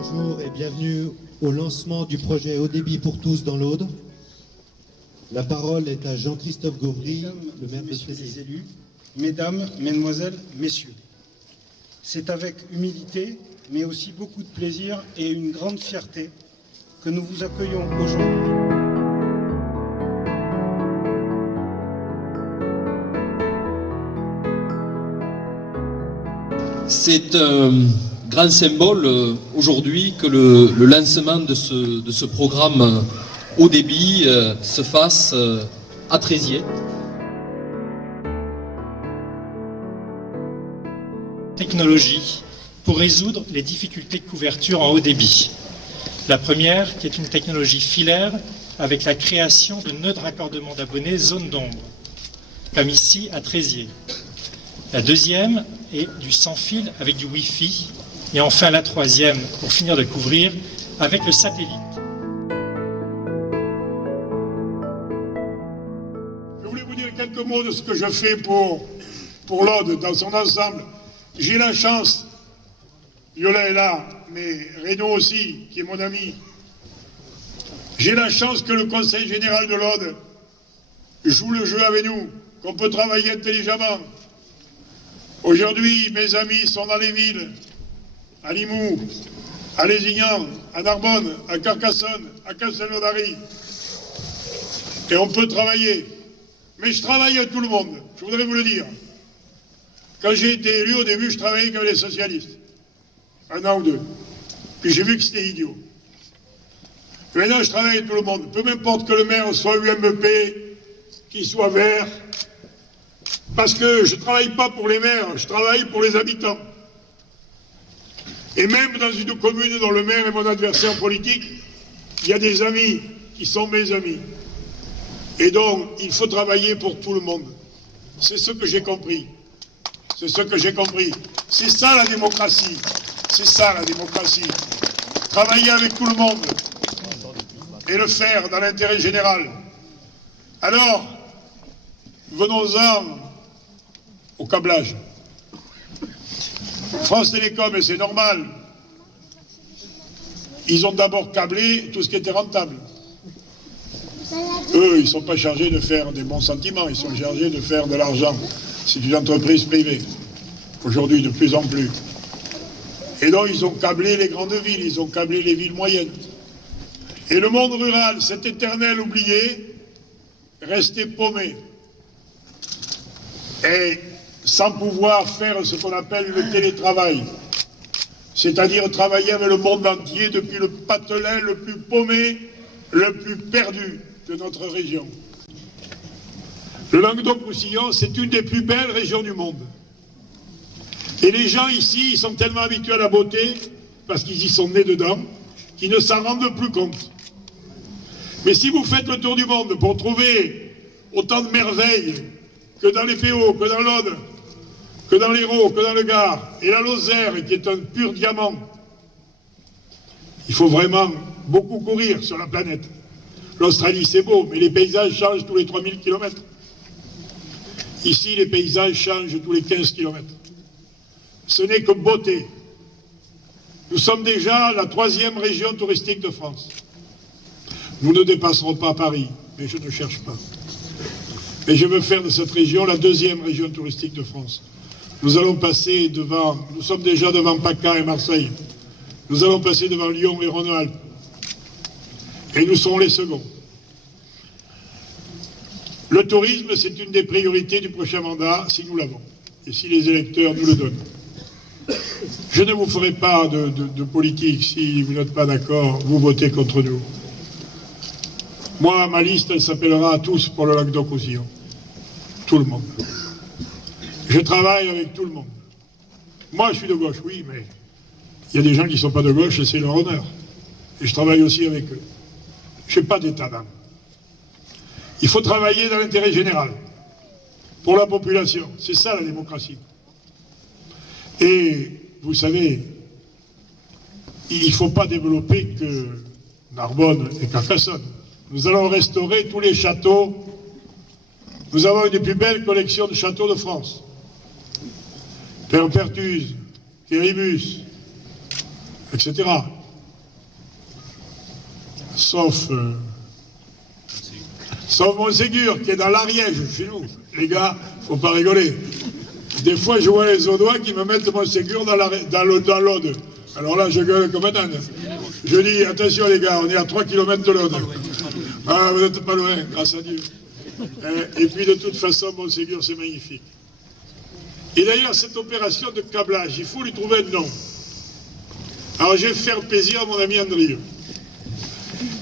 Bonjour et bienvenue au lancement du projet Haut débit pour tous dans l'Aude. La parole est à Jean-Christophe Gauvry, le maire de Messieurs Trézières. les élus, mesdames, mesdemoiselles, messieurs. C'est avec humilité, mais aussi beaucoup de plaisir et une grande fierté que nous vous accueillons aujourd'hui. C'est un grand symbole aujourd'hui que le lancement de ce programme haut débit se fasse à Trézières. Technologie pour résoudre les difficultés de couverture en haut débit. La première, qui est une technologie filaire avec la création de nœuds de raccordement d'abonnés zone d'ombre, comme ici à Trézières. La deuxième est du sans fil avec du Wi-Fi. Et enfin la troisième, pour finir de couvrir, avec le satellite. Je voulais vous dire quelques mots de ce que je fais pour l'Aude dans son ensemble. J'ai la chance, Viola est là, mais Reynaud aussi, qui est mon ami. J'ai la chance que le Conseil général de l'Aude joue le jeu avec nous, qu'on peut travailler intelligemment. Aujourd'hui, mes amis sont dans les villes, à Limoux, à Lézignan, à Narbonne, à Carcassonne, à Castelnaudary. Et on peut travailler. Mais je travaille avec tout le monde, je voudrais vous le dire. Quand j'ai été élu, au début, je travaillais avec les socialistes. Un an ou deux. Puis j'ai vu que c'était idiot. Et maintenant, je travaille avec tout le monde. Peu m'importe que le maire soit UMP, qu'il soit vert. Parce que je ne travaille pas pour les maires, je travaille pour les habitants. Et même dans une commune dont le maire est mon adversaire politique, il y a des amis qui sont mes amis. Et donc, il faut travailler pour tout le monde. C'est ce que j'ai compris. C'est ce que j'ai compris. C'est ça la démocratie. C'est ça la démocratie. Travailler avec tout le monde et le faire dans l'intérêt général. Alors, venons-en au câblage. France Télécom, et c'est normal, ils ont d'abord câblé tout ce qui était rentable. Eux, ils ne sont pas chargés de faire des bons sentiments, ils sont chargés de faire de l'argent. C'est une entreprise privée, aujourd'hui de plus en plus. Et donc ils ont câblé les grandes villes, ils ont câblé les villes moyennes. Et le monde rural, cet éternel oublié, restait paumé. Et sans pouvoir faire ce qu'on appelle le télétravail, c'est-à-dire travailler avec le monde entier depuis le patelin le plus paumé, le plus perdu de notre région. Le Languedoc-Roussillon, c'est une des plus belles régions du monde. Et les gens ici, ils sont tellement habitués à la beauté, parce qu'ils y sont nés dedans, qu'ils ne s'en rendent plus compte. Mais si vous faites le tour du monde pour trouver autant de merveilles que dans les Féaux, que dans l'Aude, que dans l'Hérault, que dans le Gard, et la Lozère, qui est un pur diamant, il faut vraiment beaucoup courir sur la planète. L'Australie, c'est beau, mais les paysages changent tous les 3000 km. Ici, les paysages changent tous les 15 km. Ce n'est que beauté. Nous sommes déjà la 3e région touristique de France. Nous ne dépasserons pas Paris, mais je ne cherche pas. Mais je veux faire de cette région la 2e région touristique de France. Nous allons passer devant, nous sommes déjà devant PACA et Marseille. Nous allons passer devant Lyon et Rhône-Alpes. Et nous serons les seconds. Le tourisme, c'est une des priorités du prochain mandat, si nous l'avons. Et si les électeurs nous le donnent. Je ne vous ferai pas de politique. Si vous n'êtes pas d'accord, vous votez contre nous. Moi, ma liste, elle s'appellera Tous pour le Languedoc-Roussillon. Tout le monde. Je travaille avec tout le monde. Moi, je suis de gauche, oui, mais il y a des gens qui ne sont pas de gauche et c'est leur honneur. Et je travaille aussi avec eux. Je n'ai pas d'état d'âme. Il faut travailler dans l'intérêt général, pour la population. C'est ça la démocratie. Et vous savez, il ne faut pas développer que Narbonne et Carcassonne. Nous allons restaurer tous les châteaux. Nous avons une des plus belles collections de châteaux de France. Père Pertuse, Quéribus, etc. sauf Montségur, qui est dans l'Ariège, chez nous. Les gars, faut pas rigoler. Des fois, je vois les Audois qui me mettent Montségur dans l'Aude. Alors là, je gueule comme un âne. Je dis, attention les gars, on est à 3 km de l'Aude. Ah, vous n'êtes pas loin, grâce à Dieu. Et puis, de toute façon, Montségur, c'est magnifique. Et d'ailleurs, cette opération de câblage, il faut lui trouver un nom. Alors, je vais faire plaisir à mon ami Andrieux.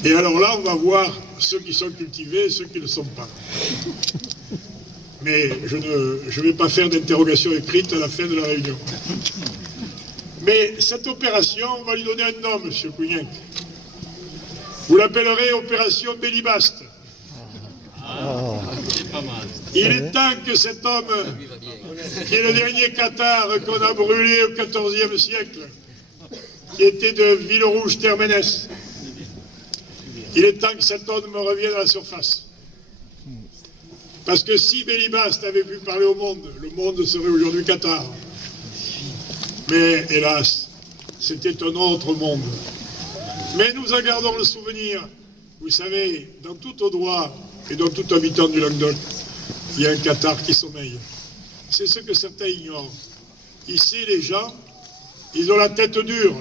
Et alors là, on va voir ceux qui sont cultivés et ceux qui ne le sont pas. Mais je ne vais pas faire d'interrogation écrite à la fin de la réunion. Mais cette opération, on va lui donner un nom, M. Cougnac. Vous l'appellerez opération Bélibaste. Il est temps que cet homme, qui est le dernier cathare qu'on a brûlé au XIVe siècle, qui était de Villerouge-Termenès, il est temps que cet homme me revienne à la surface. Parce que si Bélibaste avait pu parler au monde, le monde serait aujourd'hui cathare. Mais hélas, c'était un autre monde. Mais nous en gardons le souvenir. Vous savez, dans tout Audois et dans tout habitant du Languedoc, il y a un cathare qui sommeille. C'est ce que certains ignorent. Ici, les gens, ils ont la tête dure.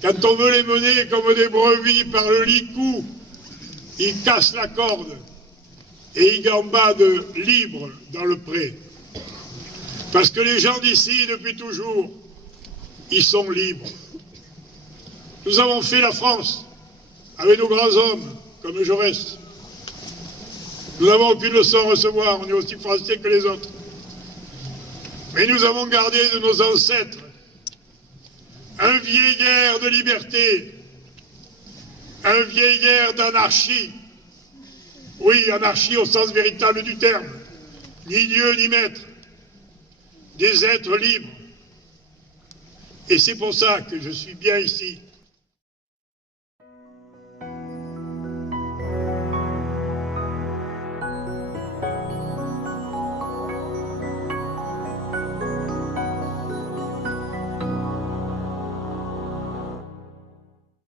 Quand on veut les mener comme des brebis par le licou, ils cassent la corde et ils gambadent libres dans le pré. Parce que les gens d'ici, depuis toujours, ils sont libres. Nous avons fait la France avec nos grands hommes, comme Jaurès. Nous n'avons aucune leçon à recevoir, on est aussi français que les autres. Mais nous avons gardé de nos ancêtres un vieil air de liberté, un vieil air d'anarchie. Oui, anarchie au sens véritable du terme. Ni Dieu ni maître. Des êtres libres. Et c'est pour ça que je suis bien ici.